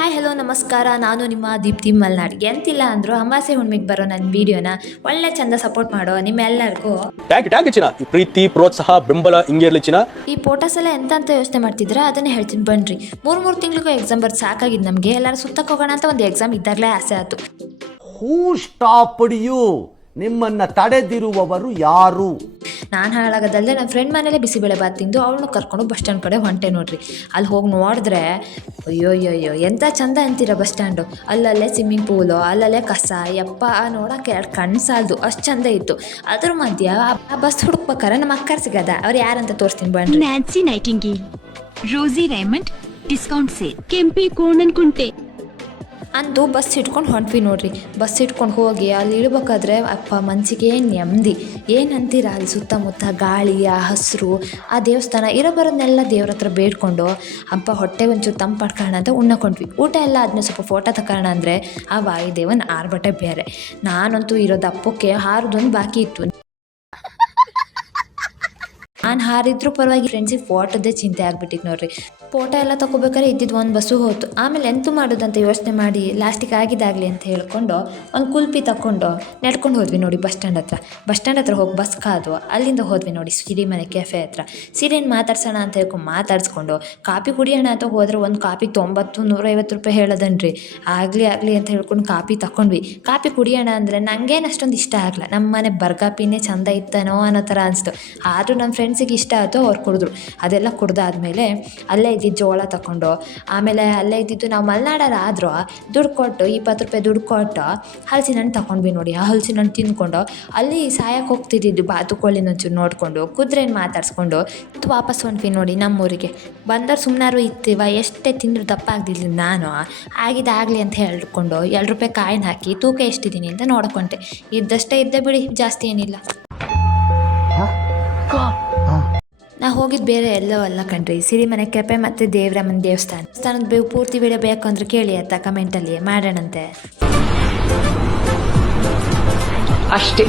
Hi hello ನಮಸ್ಕಾರ, ನಾನು ನಿಮ್ಮ ದೀಪ್ತಿ ಮಲ್ನಾಡ್. ಎಂತಿಲ್ಲ ಅಂದರೂ ಅಮಾಸೆ ಹುಣ್ಣಿಮೆಗೆ ಬರೋ ನನ್ನ ವೀಡಿಯೋನ ಒಳ್ಳೆ ಚಂದ ಸಪೋರ್ಟ್ ಮಾಡೋ ನಿಮ್ಮೆಲ್ಲರಿಗೂ ಟ್ಯಾಂಕ್ ಚಿನ್ನ. ಈ ಪ್ರೀತಿ ಪ್ರೋತ್ಸಾಹ ಬೆಂಬಲ ಹಿಂಗೆ ಇರಲಿ ಚಿನ್ನ. ಈ ಫೋಟೋಸ್ ಎಲ್ಲ ಎಂತ ಅಂತ ಯೋಚನೆ ಮಾಡ್ತಿದ್ರೆ ಅದನ್ನೇ ಹೇಳ್ತೀನಿ ಬನ್ರಿ. ಮೂರು ತಿಂಗಳಿಗೂ ಎಕ್ಸಾಮ್ ಬರ್ದು ಸಾಕಾಗಿದ್ದು ನಮಗೆ. ಎಲ್ಲರೂ ಸುತ್ತಕ್ಕೆ ಹೋಗೋಣ ಅಂತ ಒಂದು ಎಕ್ಸಾಮ್ ಇದ್ದಾಗಲೇ ಆಸೆ ಆಯಿತು. ಹೂ ಸ್ಟಾಪ್ಡ್ ಯು? ನಿಮ್ಮನ್ನ ತಡೆದಿರುವವರು ಯಾರು? ನಾನು ಹಾಳಾಗೋದಲ್ಲದೆ ನನ್ನ ಫ್ರೆಂಡ್ ಮನೇಲೆ ಬಿಸಿಬೇಳೆ ಬಾತ್ ತಿಂದು ಅವಳನ್ನು ಕರ್ಕೊಂಡು ಬಸ್ ಸ್ಟ್ಯಾಂಡ್ ಕಡೆ ಹೊಂಟೆ ನೋಡ್ರಿ. ಅಲ್ಲಿ ಹೋಗಿ ನೋಡಿದ್ರೆ ಅಯ್ಯೋ ಎಂಥ ಚಂದ ಅಂತೀರ ಬಸ್ ಸ್ಟ್ಯಾಂಡು. ಅಲ್ಲಲ್ಲೇ ಸ್ವಿಮ್ಮಿಂಗ್ ಪೂಲು, ಅಲ್ಲಲ್ಲೇ ಕಸ, ಯಪ್ಪ ನೋಡೋಕೆ ಎರಡು ಕಣ್ಣು ಸಾಲದು ಅಷ್ಟು ಚಂದ ಇತ್ತು. ಅದ್ರ ಮಧ್ಯ ಆ ಬಸ್ ಹುಡುಕ್ಬೇಕಾರೆ ನಮ್ಮ ಅಕ್ಕರ್ ಸಿಗದ. ಅವ್ರು ಯಾರಂತ ತೋರಿಸ್ತೀನಿ ಬನ್ರಿ. ನ್ಯಾನ್ಸಿ ನೈಟಿಂಗೇಲ್, ರೋಸಿ ರೈಮಂಡ್, ಡಿಸ್ಕೌಂಟ್ ಸೇಲ್, ಕೆಂಪಿ ಕೋಣನ್ ಕುಂಟೆ ಅಂದು ಬಸ್ ಇಟ್ಕೊಂಡು ಹೊಂಟ್ವಿ ನೋಡ್ರಿ. ಬಸ್ ಇಟ್ಕೊಂಡು ಹೋಗಿ ಅಲ್ಲಿ ಇಳ್ಬೇಕಾದ್ರೆ ಅಪ್ಪ ಮನಸ್ಸಿಗೆ ನೆಮ್ಮದಿ. ಏನಂತೀರ, ಅಲ್ಲಿ ಸುತ್ತಮುತ್ತ ಗಾಳಿ, ಆ ಹಸಿರು, ಆ ದೇವಸ್ಥಾನ ಇರೋ ಬರೋದನ್ನೆಲ್ಲ ದೇವ್ರ ಹತ್ರ ಬೇಡ್ಕೊಂಡು ಅಪ್ಪ ಹೊಟ್ಟೆಗೆ ಒಂಚೂರು ತಂಪಾಡ್ಕೊಳ್ಳೋಣ ಅಂತ ಉಣ್ಣಕೊಂಡ್ವಿ. ಊಟ ಎಲ್ಲ ಆದ್ಮೇಲೆ ಸ್ವಲ್ಪ ಫೋಟೋ ತಗೋಣ ಅಂದರೆ ಆ ವಾಯುದೇವನ ಆರ್ಭಟ ಬೇರೆ. ನಾನಂತೂ ಇರೋ ದಪ್ಪಕ್ಕೆ ಹಾರದೊಂದು ಬಾಕಿ ಇತ್ತು. ನಾನು ಹಾರಿದ್ರು ಪರವಾಗಿ ಫ್ರೆಂಡ್ಸಿಗೆ ಫೋಟೋದೇ ಚಿಂತೆ ಆಗ್ಬಿಟ್ಟಿತ್ತು ನೋಡ್ರಿ. ಫೋಟೋ ಎಲ್ಲ ತೊಗೋಬೇಕಾದ್ರೆ ಇದ್ದಿದ್ದು ಒಂದು ಬಸ್ಸು ಹೋಯ್ತು. ಆಮೇಲೆ ಎಂತೂ ಮಾಡೋದಂತ ಯೋಚನೆ ಮಾಡಿ ಲಾಸ್ಟಿಗೆ ಆಗಿದ್ದಾಗಲಿ ಅಂತ ಹೇಳ್ಕೊಂಡು ಒಂದು ಕುಲ್ಪಿ ತಗೊಂಡು ನಡ್ಕೊಂಡು ಹೋದ್ವಿ ನೋಡಿ ಬಸ್ ಸ್ಟ್ಯಾಂಡ್ ಹತ್ರ ಹೋಗಿ ಬಸ್ ಕಾದು ಅಲ್ಲಿಂದ ಹೋದ್ವಿ ನೋಡಿ ಸಿರಿಮನೆ ಕೆಫೆ ಹತ್ರ. ಸಿರಿನ ಮಾತಾಡ್ಸೋಣ ಅಂತ ಹೇಳ್ಕೊಂಡು ಮಾತಾಡಿಸ್ಕೊಂಡು ಕಾಪಿ ಕುಡಿಯೋಣ ಅಂತ ಹೋದ್ರೆ ಒಂದು ಕಾಪಿಗೆ 90-150 ರೂಪಾಯಿ ಹೇಳೋದನ್ರಿ. ಆಗಲಿ ಅಂತ ಹೇಳ್ಕೊಂಡು ಕಾಪಿ ತಗೊಂಡ್ವಿ. ಕಾಪಿ ಕುಡಿಯೋಣ ಅಂದರೆ ನನಗೇನು ಅಷ್ಟೊಂದು ಇಷ್ಟ ಆಗಲ್ಲ. ನಮ್ಮ ಮನೆ ಬರ್ಗಾಪಿನೇ ಚಂದ ಇತ್ತನೋ ಅನ್ನೋ ಥರ ಅನಿಸ್ತು. ಆದರೂ ನಮ್ಮ ಫ್ರೆಂಡ್ಸಿಗೆ ಇಷ್ಟ ಆಯಿತು, ಅವ್ರು ಕುಡಿದ್ರು. ಅದೆಲ್ಲ ಕುಡ್ದಾದ್ಮೇಲೆ ಅಲ್ಲೇ ಇದ್ದಿದ್ದು ಜೋಳ ತಗೊಂಡು, ಆಮೇಲೆ ಅಲ್ಲೇ ಇದ್ದಿದ್ದು ನಾವು ಮಲೆನಾಡರು ಆದರೂ ದುಡ್ಡು ಕೊಟ್ಟು 20 ರೂಪಾಯಿ ದುಡ್ಡು ಕೊಟ್ಟು ಹಲಸಿನ ಹಣ್ಣು ತಗೊಂಡ್ವಿ ನೋಡಿ. ಆ ಹಲಸಿನ ಹಣ್ಣು ತಿಂದ್ಕೊಂಡು ಅಲ್ಲಿ ಸಾಯಕ್ಕೆ ಹೋಗ್ತಿದ್ದಿದ್ದು ಬಾತುಕೋಳಿನ ಒಂಚೂರು ನೋಡಿಕೊಂಡು ಕುದುರೆನ ಮಾತಾಡಿಸ್ಕೊಂಡು ವಾಪಸ್ ಹೊಂಟ್ವಿ ನೋಡಿ ನಮ್ಮೂರಿಗೆ. ಬಂದವ್ರು ಸುಮ್ಮನಾರು ಇರ್ತೀವ, ಎಷ್ಟೇ ತಿಂದರೂ ದಪ್ಪ ಆಗ್ದಿಲ್ಲ. ನಾನು ಆಗಿದ್ದಾಗಲಿ ಅಂತ ಹೇಳ್ಕೊಂಡು 2 ರೂಪಾಯಿ ಕಾಯಿನ ಹಾಕಿ ತೂಕ ಎಷ್ಟಿದ್ದೀನಿ ಅಂತ ನೋಡ್ಕೊಂಡೆ. ಇದ್ದಷ್ಟೇ ಇದ್ದೆ ಬಿಡಿ, ಜಾಸ್ತಿ ಏನಿಲ್ಲ. ನಾ ಹೋಗಿದ್ದು ಬೇರೆ ಎಲ್ಲೋ ಅಲ್ಲ ಕಣ್ರಿ, ಸಿರಿಮನೆ ಕೆಫೆ ಮತ್ತು ದೇವರಮ್ಮನ ದೇವಸ್ಥಾನದ ಪೂರ್ತಿ ವಿಡಿಯೋ ಬೇಕು ಅಂದ್ರೆ ಕೇಳಿ ಆಯ್ತಾ, ಕಮೆಂಟಲ್ಲಿ ಮಾಡೋಣಂತೆ ಅಷ್ಟೇ.